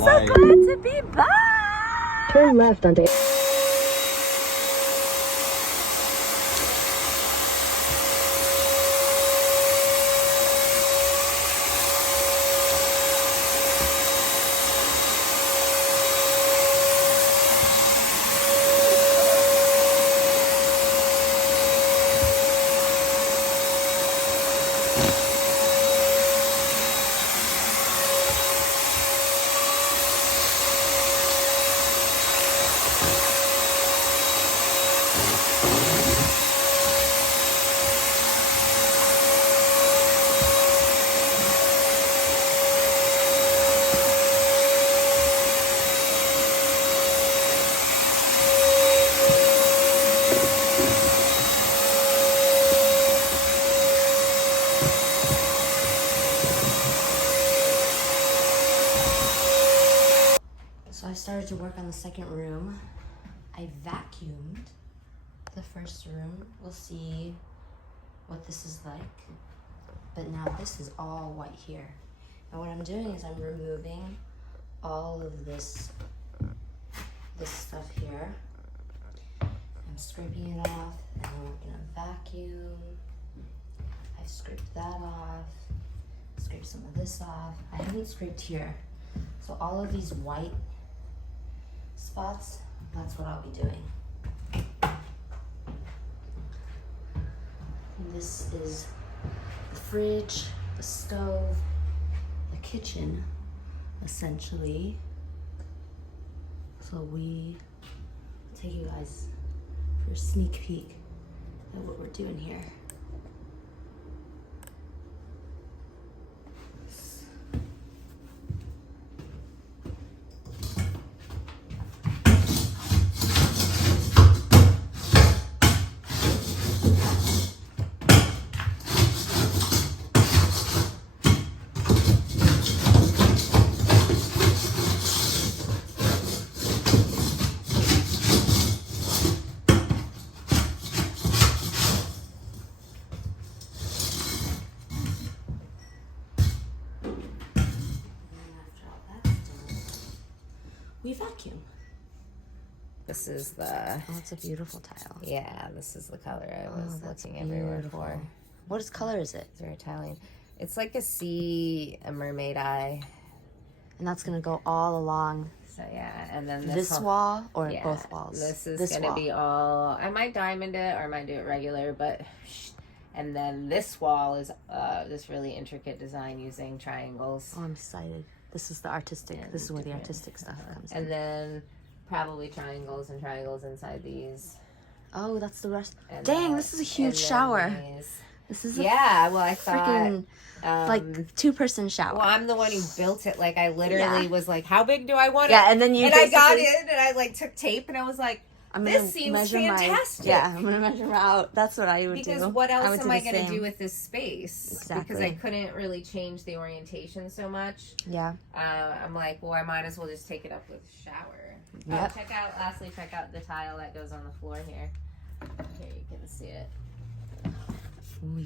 so glad to be back. Turn left onto... So I started to work on the second room. I vacuumed the first room. We'll see what this is like. But now this is all white here. And what I'm doing is I'm removing all of this stuff here. I'm scraping it off, and then we're gonna vacuum. I've scraped that off. Scrape some of this off. I haven't scraped here. So all of these white spots, that's what I'll be doing. And this is the fridge, the stove, the kitchen, essentially. So we take you guys for a sneak peek at what we're doing here. We vacuum. This is the... Oh, it's a beautiful tile. Yeah, this is the color I was looking everywhere for. What color is it? They're Italian. It's like a sea, a mermaid eye. And that's gonna go all along So yeah, and then this wall or both walls? This is gonna be all... I might diamond it or I might do it regular, but... And then this wall is this really intricate design using triangles. Oh, I'm excited. This is the artistic. And this is where the artistic stuff comes in. And then probably triangles and triangles inside these. Oh, that's the rest. And Dang, this is a huge shower. This is a well, I thought freaking like 2-person shower. Well, I'm the one who built it. Like I literally was like, "How big do I want it?" Yeah, and then you I got it, and I like took tape, and I was like, "This seems fantastic." I'm gonna measure out. That's what I would do. Because what else am I gonna do with this space? Exactly. Because I couldn't really change the orientation so much. Yeah. I'm like, well, I might as well just take it up with shower. Yep. Check out the tile that goes on the floor here. Here you can see it.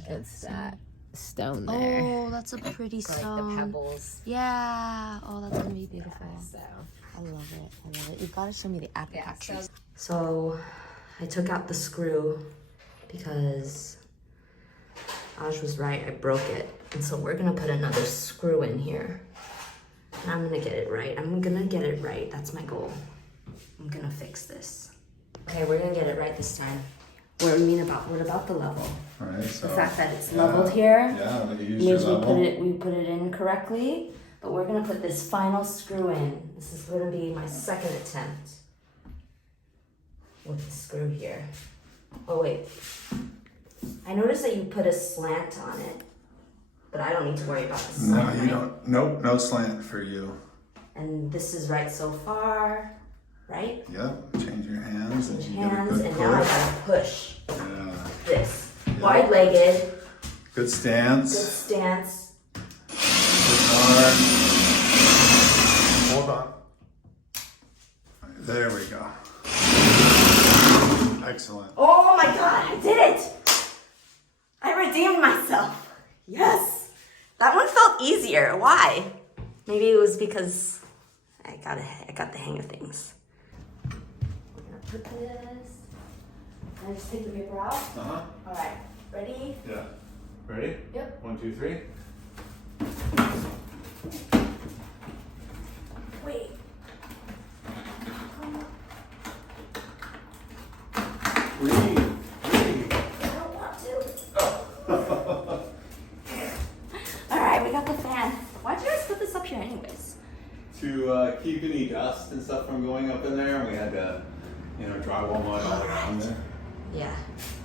It's that stone there. Oh, that's a pretty stone. Like the pebbles. Yeah. Oh, that's gonna be beautiful. Yeah, so. I love it. I love it. You've got to show me the apricot Yeah, trees. So I took out the screw because Aj was right. I broke it. And so we're going to put another screw in here. And I'm going to get it right. I'm going to get it right. That's my goal. I'm going to fix this. Okay, we're going to get it right this time. What about the level? All right, so The fact that it's leveled here yeah, that you use means your level. we put it in correctly. But we're gonna put this final screw in. This is gonna be my second attempt with the screw here. Oh wait, I noticed that you put a slant on it, but I don't need to worry about the slant. No, you don't. Nope, no slant for you. And this is right so far, right? Yep, change your hands and you Hands, get a good and now I push. gotta push Yeah, this. Yeah. Wide-legged, good stance. good stance. Good arm. Hold on. There we go. Excellent. Oh my god, I did it! I redeemed myself. Yes! That one felt easier. Why? Maybe it was because I I got the hang of things. We're gonna put this. Can I just take the paper out? Uh-huh. All right, ready? Yeah. Ready? Yep. 1, 2, 3. Wait. Breathe. I don't want to. All right, we got the fan. Why'd you guys put this up here anyways? To keep any dust and stuff from going up in there, and we had to, drywall mud all around there. Yeah.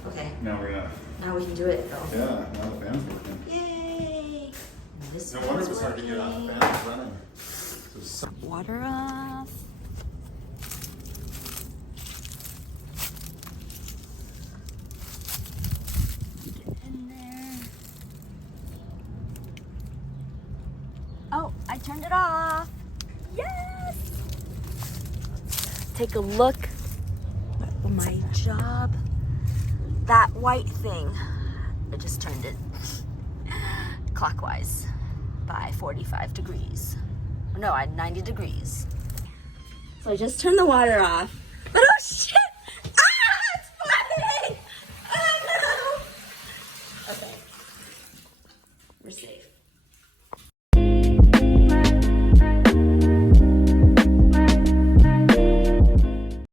Okay. Now we're gonna. Now we can do it though. Yeah, now the fan's working. Yay! This No wonder it was hard to get off the fan. It's running. So Water off. Get in there. Oh, I turned it off. Yes! Take a look at my job. That white thing, I just turned it clockwise by 45 degrees. No, I had 90 degrees. So I just turned the water off. But oh shit! Ah, it's flooding! Oh no! Okay. We're safe.